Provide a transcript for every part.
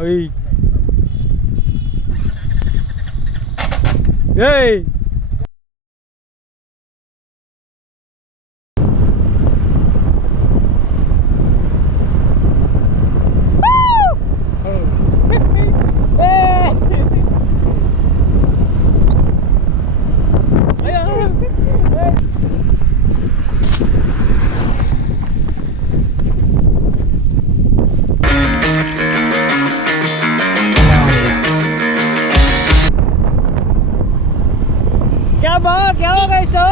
Oi. Hey. क्या हो गई सो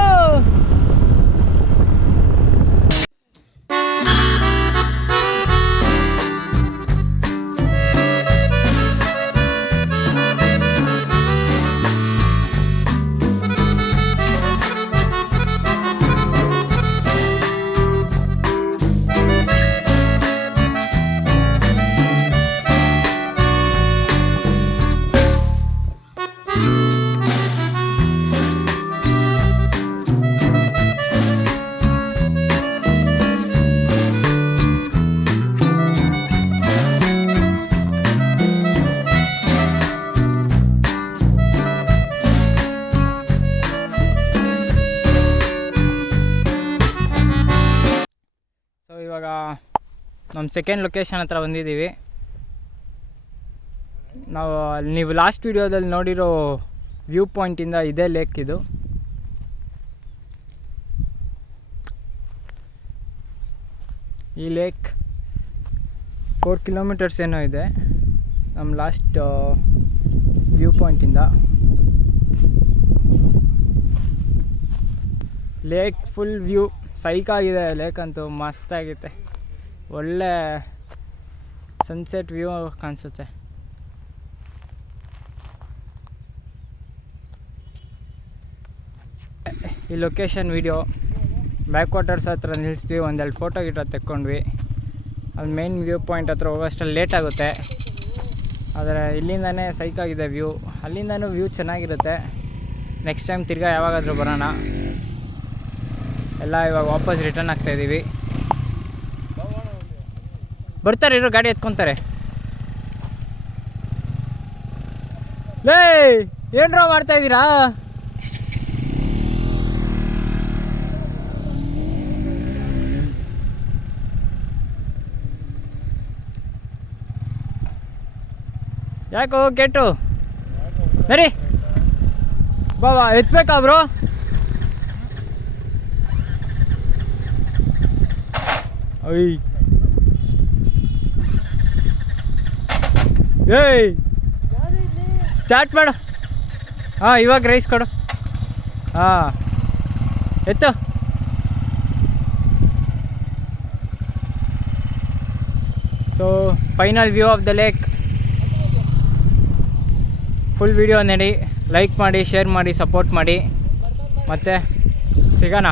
ಇವಾಗ ನಮ್ಮ ಸೆಕೆಂಡ್ ಲೊಕೇಶನ್ ಹತ್ರ ಬಂದಿದ್ದೀವಿ. ನೀವು ಲಾಸ್ಟ್ ವಿಡಿಯೋದಲ್ಲಿ ನೋಡಿರೋ ವ್ಯೂ ಪಾಯಿಂಟಿಂದ ಇದೇ ಲೇಕ್ ಇದು. ಈ ಲೇಕ್ 4 ಕಿಲೋಮೀಟರ್ಸ್ ಏನೋ ಇದೆ ನಮ್ಮ ಲಾಸ್ಟ್ ವ್ಯೂ ಪಾಯಿಂಟಿಂದ. ಲೇಕ್ ಫುಲ್ ವ್ಯೂ ಸೈಕಾಗಿದೆ. ಲೇಕ್ ಅಂತೂ ಮಸ್ತಾಗೈತೆ. ಒಳ್ಳೆ ಸನ್ಸೆಟ್ ವ್ಯೂ ಕಾಣಿಸುತ್ತೆ. ಈ ಲೊಕೇಶನ್ ವಿಡಿಯೋ ಬ್ಯಾಕ್ ವಾಟರ್ಸ್ ಹತ್ರ ನಿಲ್ಲಿಸ್ತೀವಿ. ಒಂದೆರಡು ಫೋಟೋ ಗಿಟೋ ತೆಕ್ಕೊಂಡ್ವಿ. ಅಲ್ಲಿ ಮೇನ್ ವ್ಯೂ ಪಾಯಿಂಟ್ ಹತ್ರ ಹೋಗೋಷ್ಟರಲ್ಲಿ ಲೇಟ್ ಆಗುತ್ತೆ. ಆದರೆ ಇಲ್ಲಿಂದನೇ ಸೈಕಾಗಿದೆ ವ್ಯೂ. ಅಲ್ಲಿಂದನೂ ವ್ಯೂ ಚೆನ್ನಾಗಿರುತ್ತೆ. ನೆಕ್ಸ್ಟ್ ಟೈಮ್ ತಿರ್ಗಾ ಯಾವಾಗಾದರೂ ಬರೋಣ. ಎಲ್ಲ ಇವಾಗ ವಾಪಸ್ ರಿಟರ್ನ್ ಆಗ್ತಾಯಿದ್ದೀವಿ. ಬರ್ತಾರೆ ಇರೋ ಗಾಡಿ ಎತ್ಕೊತಾರೆ. ಲೇ ಏನ್ರೋ ಮಾಡ್ತಾಯಿದ್ದೀರಾ? ಯಾಕೋ ಕೆಟ್ಟು ನರಿ ಬಾಬಾ ಎತ್ಬೇಕಾ ಬ್ರೋ? ಅಯ್ಯ ಏಯ್ ಸ್ಟಾರ್ಟ್ ಮಾಡು. ಹಾಂ ಇವಾಗ ರೈಸ್ ಕೊಡು. ಹಾಂ ಎತ್ತು. So final view of the lake. Full video ನೋಡಿ, ಲೈಕ್ ಮಾಡಿ, ಶೇರ್ ಮಾಡಿ, ಸಪೋರ್ಟ್ ಮಾಡಿ. ಮತ್ತು ಸಿಗೋಣ.